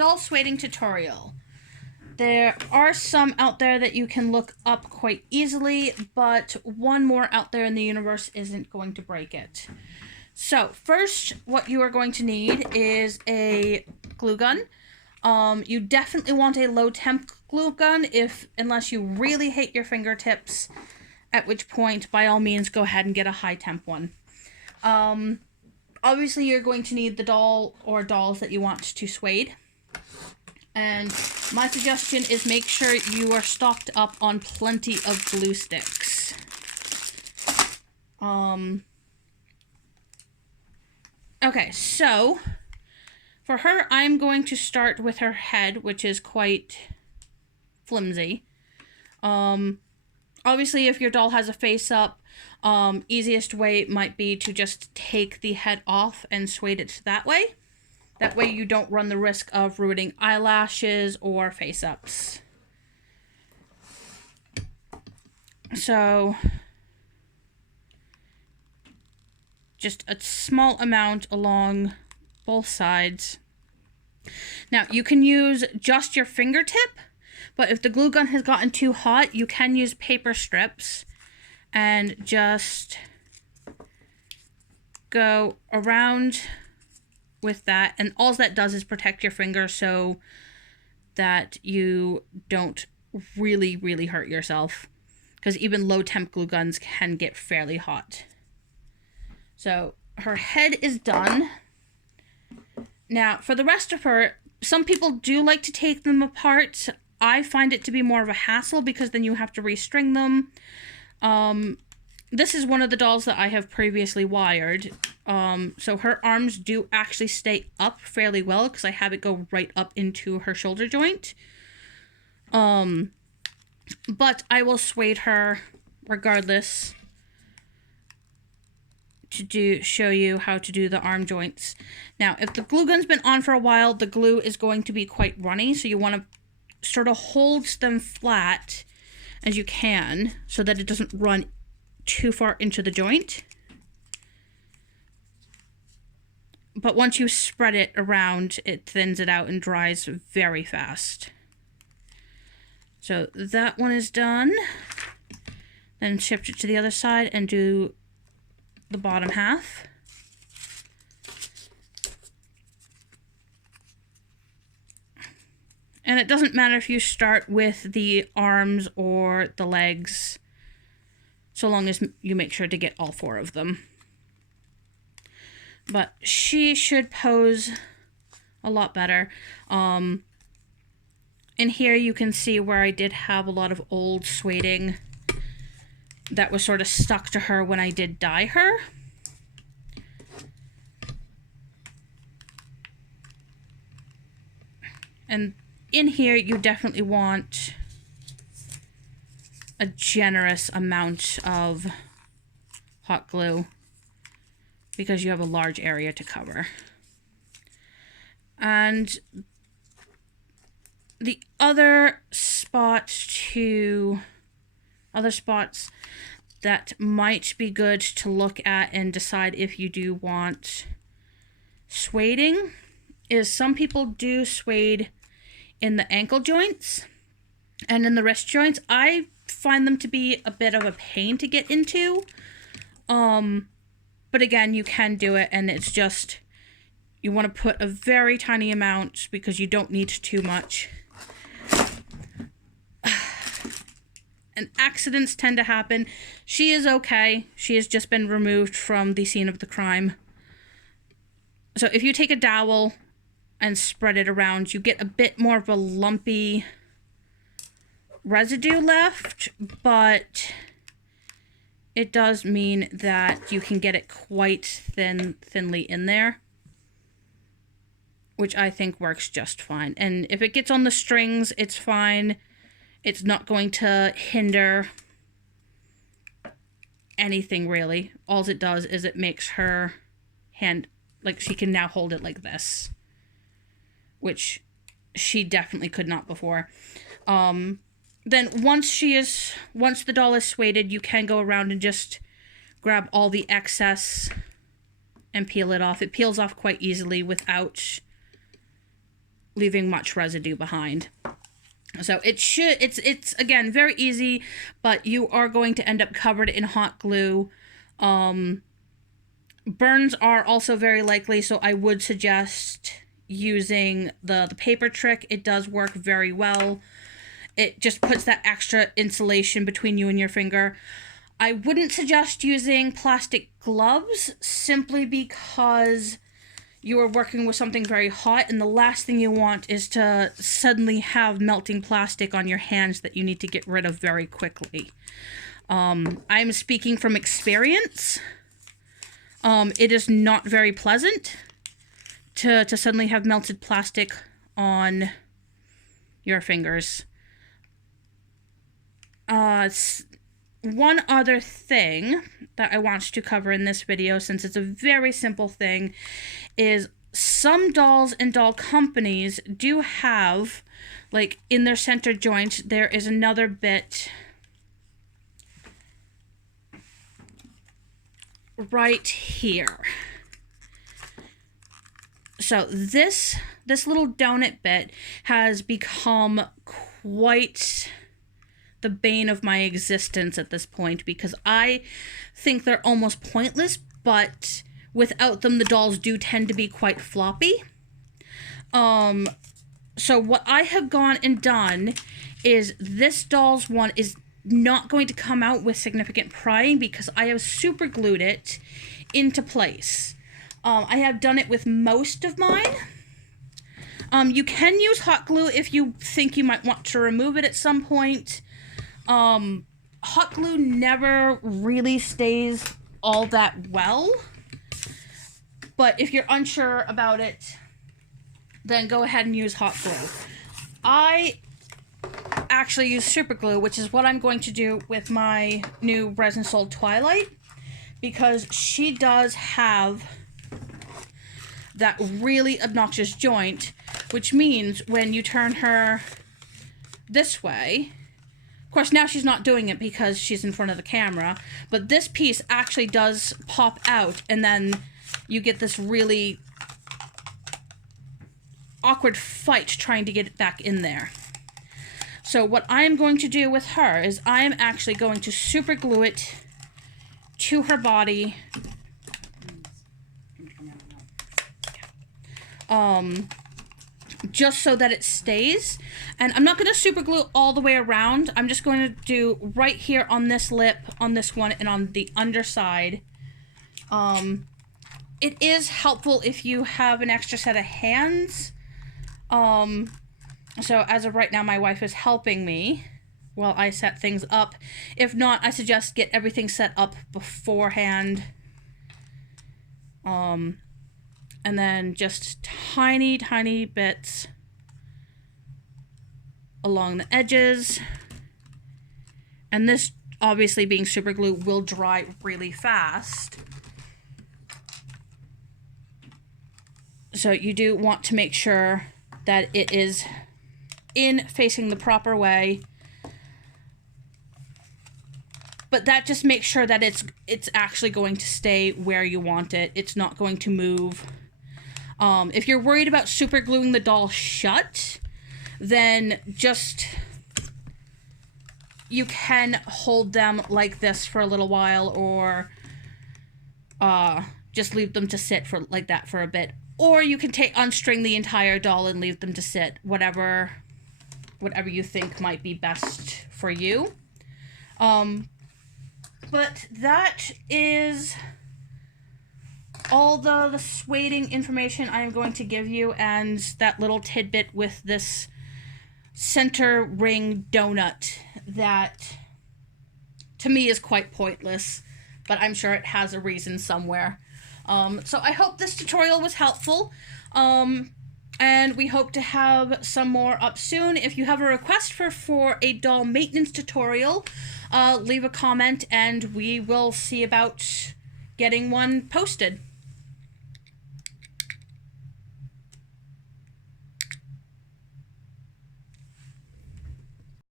doll sueding tutorial. There are some out there that you can look up quite easily, but one more out there in the universe isn't going to break it. So first, what you are going to need is a glue gun. You definitely want a low temp glue gun unless you really hate your fingertips, at which point, by all means, go ahead and get a high temp one. Obviously, you're going to need the doll or dolls that you want to suede. And my suggestion is make sure you are stocked up on plenty of glue sticks. Okay, so for her, I'm going to start with her head, which is quite flimsy. Obviously, if your doll has a face up, easiest way might be to just take the head off and suede it that way. That way you don't run the risk of ruining eyelashes or face ups. So just a small amount along both sides. Now you can use just your fingertip, but if the glue gun has gotten too hot, you can use paper strips and just go around with that. And all that does is protect your finger so that you don't really hurt yourself, because even low temp glue guns can get fairly hot. So her head is done. Now for the rest of her, some people do like to take them apart. I find it to be more of a hassle because then you have to restring them. This is one of the dolls that I have previously wired. So her arms do actually stay up fairly well because I have it go right up into her shoulder joint. But I will suede her regardless to show you how to do the arm joints. Now, if the glue gun's been on for a while, the glue is going to be quite runny, so you want to sort of hold them flat as you can so that it doesn't run too far into the joint. But once you spread it around, it thins it out and dries very fast. So that one is done. Then shift it to the other side and do the bottom half. And it doesn't matter if you start with the arms or the legs, so long as you make sure to get all four of them. But she should pose a lot better. In here you can see where I did have a lot of old sueding that was sort of stuck to her when I did dye her. And in here you definitely want a generous amount of hot glue because you have a large area to cover. And the other spots that might be good to look at and decide if you do want sueding is some people do suede in the ankle joints and in the wrist joints. I find them to be a bit of a pain to get into. But again, you can do it, and it's just, you want to put a very tiny amount because you don't need too much. And accidents tend to happen. She is okay. She has just been removed from the scene of the crime. So if you take a dowel and spread it around, you get a bit more of a lumpy residue left, but it does mean that you can get it quite thinly in there, which I think works just fine. And if it gets on the strings, it's fine. It's not going to hinder anything, really. All it does is it makes her hand, like, she can now hold it like this, which she definitely could not before. Then once the doll is sueded, you can go around and just grab all the excess and peel it off. It peels off quite easily without leaving much residue behind. So it's again very easy, but you are going to end up covered in hot glue. Burns are also very likely, so I would suggest using the paper trick. It does work very well. It just puts that extra insulation between you and your finger. I wouldn't suggest using plastic gloves simply because you are working with something very hot, and the last thing you want is to suddenly have melting plastic on your hands that you need to get rid of very quickly. I'm speaking from experience. It is not very pleasant to suddenly have melted plastic on your fingers. One other thing that I want to cover in this video, since it's a very simple thing, is some dolls and doll companies do have, like, in their center joint, there is another bit right here. So this little donut bit has become quite the bane of my existence at this point, because I think they're almost pointless, but without them the dolls do tend to be quite floppy. So what I have gone and done is this doll's one is not going to come out with significant prying because I have super glued it into place. I have done it with most of mine. You can use hot glue if you think you might want to remove it at some point. Hot glue never really stays all that well, but if you're unsure about it, then go ahead and use hot glue. I actually use super glue, which is what I'm going to do with my new Resin Sold Twilight, because she does have that really obnoxious joint, which means when you turn her this way, of course, now she's not doing it because she's in front of the camera, but this piece actually does pop out, and then you get this really awkward fight trying to get it back in there. So what I'm going to do with her is I'm actually going to super glue it to her body. Just so that it stays. And I'm not going to super glue all the way around. I'm just going to do right here on this lip, on this one, and on the underside. It is helpful if you have an extra set of hands. So as of right now, my wife is helping me while I set things up. If not, I suggest get everything set up beforehand. And then just tiny, tiny bits along the edges. And this, obviously being super glue, will dry really fast. So you do want to make sure that it is in facing the proper way. But that just makes sure that it's actually going to stay where you want it. It's not going to move. If you're worried about super gluing the doll shut, then you can hold them like this for a little while, or just leave them to sit for like that for a bit. Or you can unstring the entire doll and leave them to sit, whatever you think might be best for you. But that is all the suading information I am going to give you, and that little tidbit with this center ring donut that to me is quite pointless, but I'm sure it has a reason somewhere. So I hope this tutorial was helpful, and we hope to have some more up soon. If you have a request for a doll maintenance tutorial, leave a comment and we will see about getting one posted.